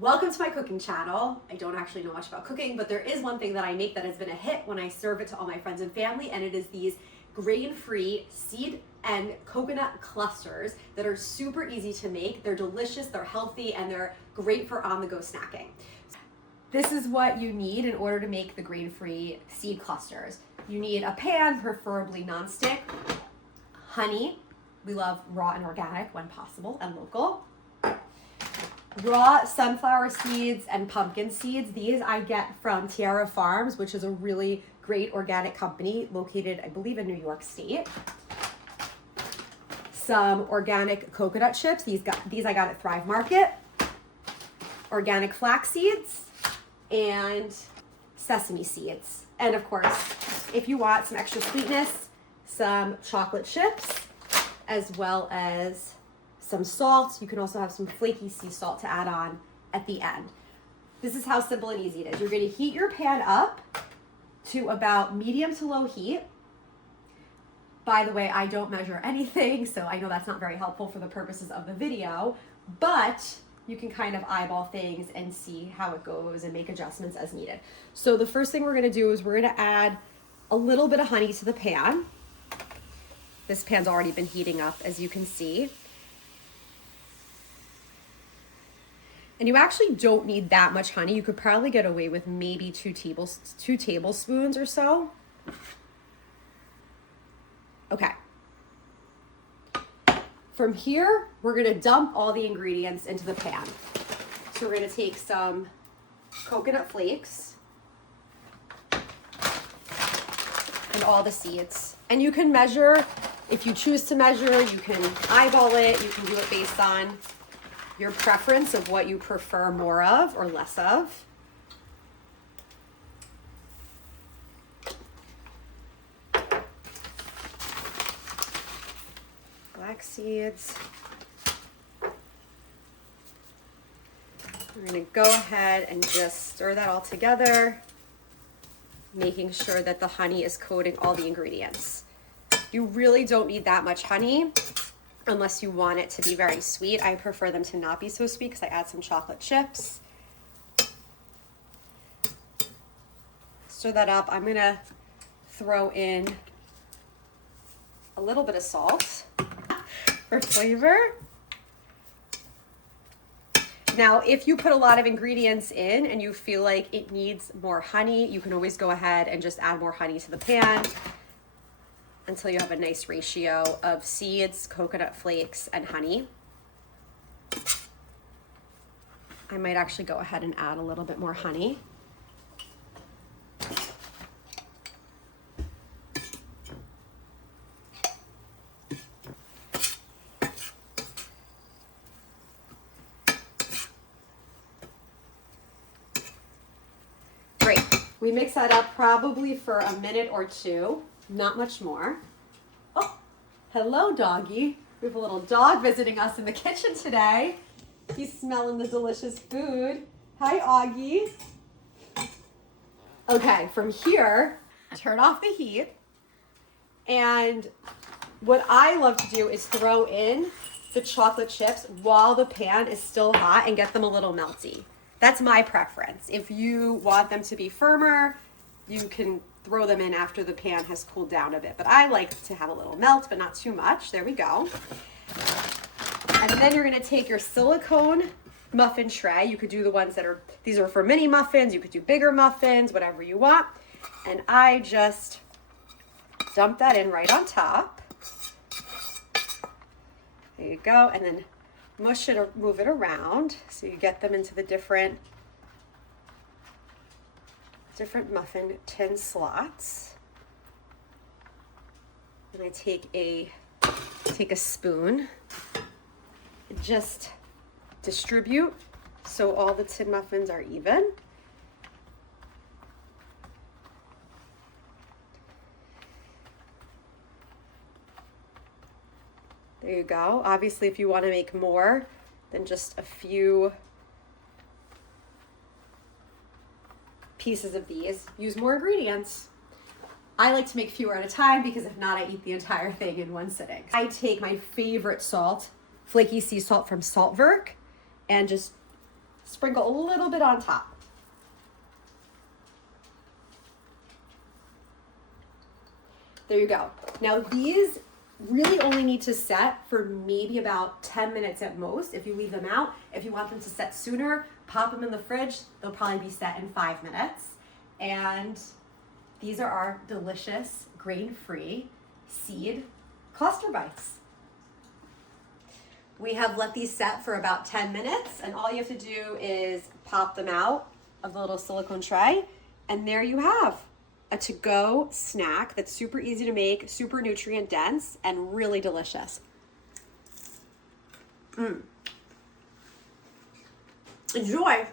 Welcome to my cooking channel. I don't actually know much about cooking, but there is one thing that I make that has been a hit when I serve it to all my friends and family, and it is these grain-free seed and coconut clusters that are super easy to make. They're delicious, they're healthy, and they're great for on-the-go snacking. This is what you need in order to make the grain-free seed clusters. You need a pan, preferably nonstick, honey. We love raw and organic when possible, and local. Raw sunflower seeds and pumpkin seeds. These I get from Tierra Farms, which is a really great organic company located, I believe, in New York State. Some organic coconut chips. These I got at Thrive Market. Organic flax seeds and sesame seeds. And of course, if you want some extra sweetness, some chocolate chips, as well as some salt. You can also have some flaky sea salt to add on at the end. This is how simple and easy it is. You're going to heat your pan up to about medium to low heat. By the way, I don't measure anything, so I know that's not very helpful for the purposes of the video, but you can kind of eyeball things and see how it goes and make adjustments as needed. So the first thing we're going to do is we're going to add a little bit of honey to the pan. This pan's already been heating up, as you can see. And you actually don't need that much honey. You could probably get away with maybe two tablespoons or so. Okay. From here, we're gonna dump all the ingredients into the pan. So we're gonna take some coconut flakes and all the seeds. And you can measure, if you choose to measure, you can eyeball it, you can do it based on your preference of what you prefer more of or less of. Flax seeds. We're gonna go ahead and just stir that all together, making sure that the honey is coating all the ingredients. You really don't need that much honey unless you want it to be very sweet. I prefer them to not be so sweet because I add some chocolate chips. Stir that up. I'm gonna throw in a little bit of salt for flavor. Now, if you put a lot of ingredients in and you feel like it needs more honey, you can always go ahead and just add more honey to the pan until you have a nice ratio of seeds, coconut flakes, and honey. I might actually go ahead and add a little bit more honey. Great. We mix that up probably for a minute or two. Not much more. Oh, hello, doggy. We have a little dog visiting us in the kitchen today. He's smelling the delicious food. Hi, Augie. Okay, from here, turn off the heat. And what I love to do is throw in the chocolate chips while the pan is still hot and get them a little melty. That's my preference. If you want them to be firmer, you can throw them in after the pan has cooled down a bit. But I like to have a little melt, but not too much. There we go. And then you're gonna take your silicone muffin tray. You could do the ones that are, these are for mini muffins. You could do bigger muffins, whatever you want. And I just dump that in right on top. There you go. And then mush it or move it around so you get them into the different muffin tin slots. And I take a spoon, just distribute so all the tin muffins are even. There you go. Obviously, if you want to make more than just a few pieces of these, use more ingredients. I like to make fewer at a time because if not, I eat the entire thing in one sitting. I take my favorite salt, flaky sea salt from Saltwerk, and just Sprinkle a little bit on top. There you go. Now these really only need to set for maybe about 10 minutes at most if you leave them out. If you want them to set sooner, pop them in the fridge. They'll probably be set in 5 minutes. And these are our delicious grain-free seed cluster bites. We have let these set for about 10 minutes, and all you have to do is pop them out of the little silicone tray, and there you have a to-go snack that's super easy to make, super nutrient dense, and really delicious. Enjoy!